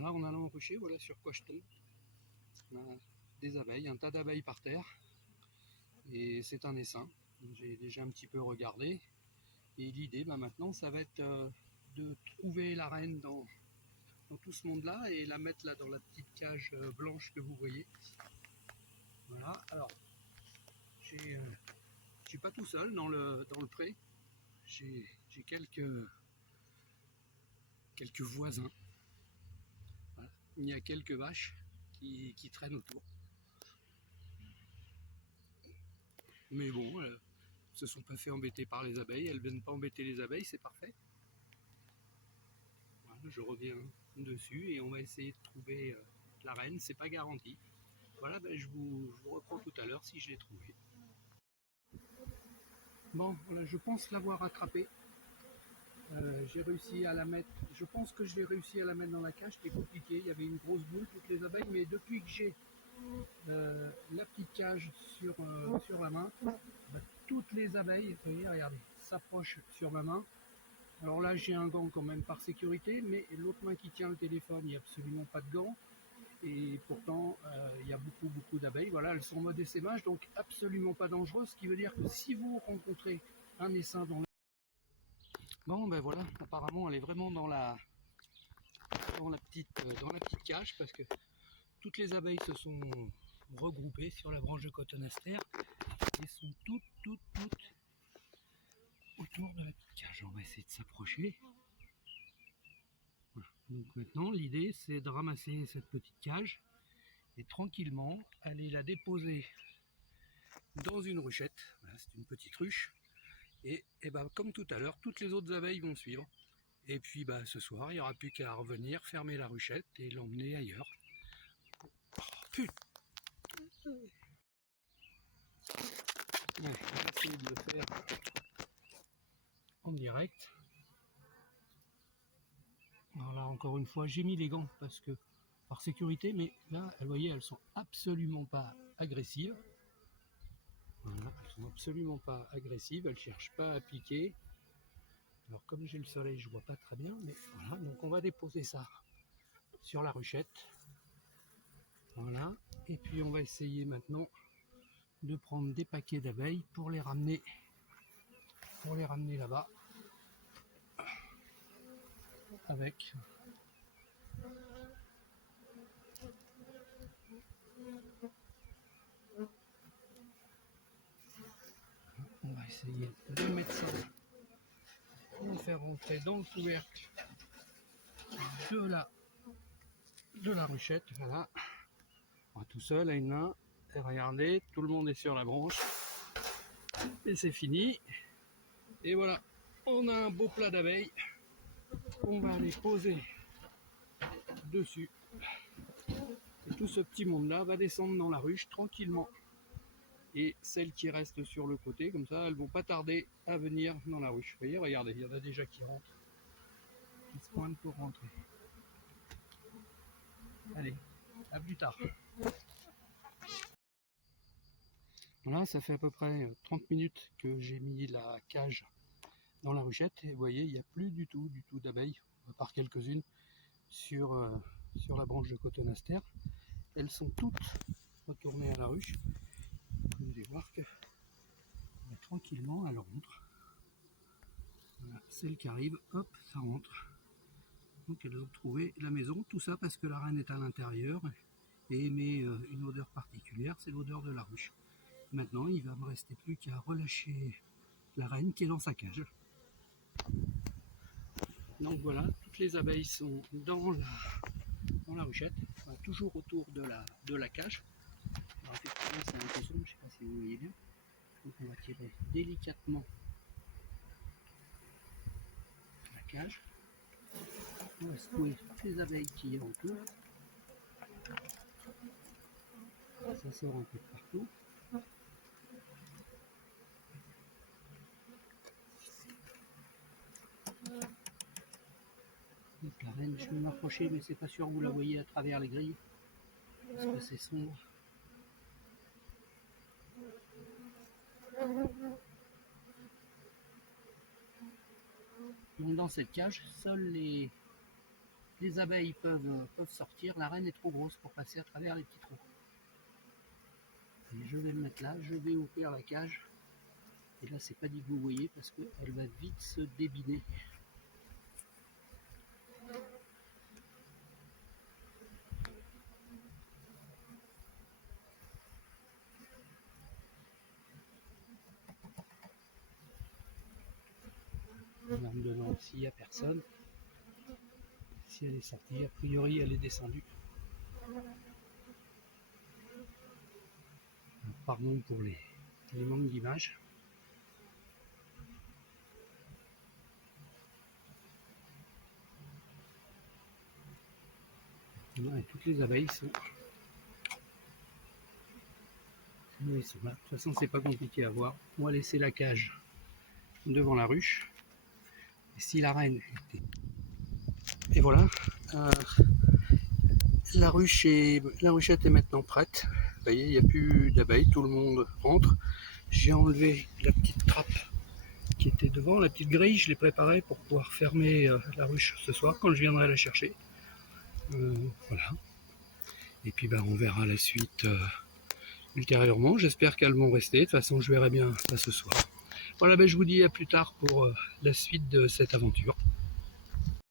Là, en allant au rucher, voilà sur quoi je tombe. On a des abeilles, un tas d'abeilles par terre. Et c'est un essaim. J'ai déjà un petit peu regardé. Et l'idée, maintenant, ça va être de trouver la reine dans tout ce monde-là et la mettre là dans la petite cage blanche que vous voyez. Voilà. Alors, je suis pas tout seul dans le pré. J'ai quelques voisins. Voilà. Il y a quelques vaches qui traînent autour. Mais bon, se sont pas fait embêter par les abeilles. Elles viennent pas embêter les abeilles, c'est parfait. Voilà, je reviens dessus et on va essayer de trouver la reine. C'est pas garanti. Voilà, je vous reprends tout à l'heure si je l'ai trouvée. Bon, voilà, je pense l'avoir attrapée. J'ai réussi à la mettre. Je pense que je l'ai réussi à la mettre dans la cage. C'était compliqué. Il y avait une grosse boule, toutes les abeilles. Mais depuis que j'ai la petite cage sur la main, toutes les abeilles, vous voyez, regardez, s'approchent sur ma main. Alors là, j'ai un gant quand même par sécurité, mais l'autre main qui tient le téléphone, il n'y a absolument pas de gant. Et pourtant, il y a beaucoup d'abeilles. Voilà, elles sont en mode essaimage, donc absolument pas dangereux. Ce qui veut dire que si vous rencontrez un essaim dans le... Bon, ben voilà, apparemment, elle est vraiment dans la petite cage, parce que toutes les abeilles se sont regroupées sur la branche de cotonaster et sont toutes autour de la petite cage. On va essayer de s'approcher. Voilà. Donc maintenant, l'idée, c'est de ramasser cette petite cage et tranquillement aller la déposer dans une ruchette. Voilà, c'est une petite ruche. Et comme tout à l'heure, toutes les autres abeilles vont suivre. Et puis ce soir, il n'y aura plus qu'à revenir, fermer la ruchette et l'emmener ailleurs. Oh, putain. Ouais, on va essayer de le faire en direct. Alors là, encore une fois, j'ai mis les gants parce que par sécurité, mais là, vous voyez, elles sont absolument pas agressives. Voilà, elles sont absolument pas agressives, elles cherchent pas à piquer. Alors comme j'ai le soleil, je vois pas très bien, mais voilà, donc on va déposer ça sur la ruchette. Voilà, et puis on va essayer maintenant de prendre des paquets d'abeilles pour les ramener là-bas avec. On va essayer de mettre ça, de faire rentrer dans le couvercle de la ruchette. Voilà, on va tout seul à une main. Et regardez, tout le monde est sur la branche. Et c'est fini. Et voilà, on a un beau plat d'abeilles. On va aller poser dessus. Et tout ce petit monde-là va descendre dans la ruche tranquillement. Et celles qui restent sur le côté, comme ça, elles vont pas tarder à venir dans la ruche. Vous voyez, regardez, il y en a déjà qui rentrent, qui se pointent pour rentrer. Allez, à plus tard. Voilà, ça fait à peu près 30 minutes que j'ai mis la cage dans la ruchette. Et vous voyez, il n'y a plus du tout d'abeilles, à part quelques-unes, sur la branche de cotonaster. Elles sont toutes retournées à la ruche. Vous allez voir que tranquillement, elles rentrent. Voilà, celle qui arrive, hop, ça rentre. Donc elles ont trouvé la maison, tout ça parce que la reine est à l'intérieur et émet une odeur particulière, c'est l'odeur de la ruche. Maintenant, il va me rester plus qu'à relâcher la reine qui est dans sa cage. Donc voilà, toutes les abeilles sont dans la ruchette, toujours autour de la cage. Alors effectivement, c'est un peu sombre, je ne sais pas si vous voyez bien. Donc on va tirer délicatement la cage. On va secouer toutes les abeilles qui y a autour. Ça sort un peu de partout. Donc la reine, je vais m'approcher, mais c'est pas sûr que vous la voyez à travers les grilles, parce que c'est sombre. Donc dans cette cage, seules les abeilles peuvent sortir. La reine est trop grosse pour passer à travers les petits trous. Et je vais le mettre là, je vais ouvrir la cage. Et là, c'est pas dit que vous voyez parce qu'elle va vite se débiner. En me demande s'il n'y a personne. Si elle est sortie, a priori elle est descendue. Pardon pour les manques d'image. Et toutes les abeilles sont là. De toute façon, c'est pas compliqué à voir. On va laisser la cage devant la ruche. Et si la reine était... Et voilà, la ruchette est maintenant prête. Vous voyez, il n'y a plus d'abeilles, tout le monde rentre. J'ai enlevé la petite trappe qui était devant, la petite grille, je l'ai préparée pour pouvoir fermer la ruche ce soir quand je viendrai la chercher. Voilà. Et puis on verra la suite ultérieurement. J'espère qu'elles vont rester. De toute façon, je verrai bien ça ce soir. Voilà, je vous dis à plus tard pour la suite de cette aventure.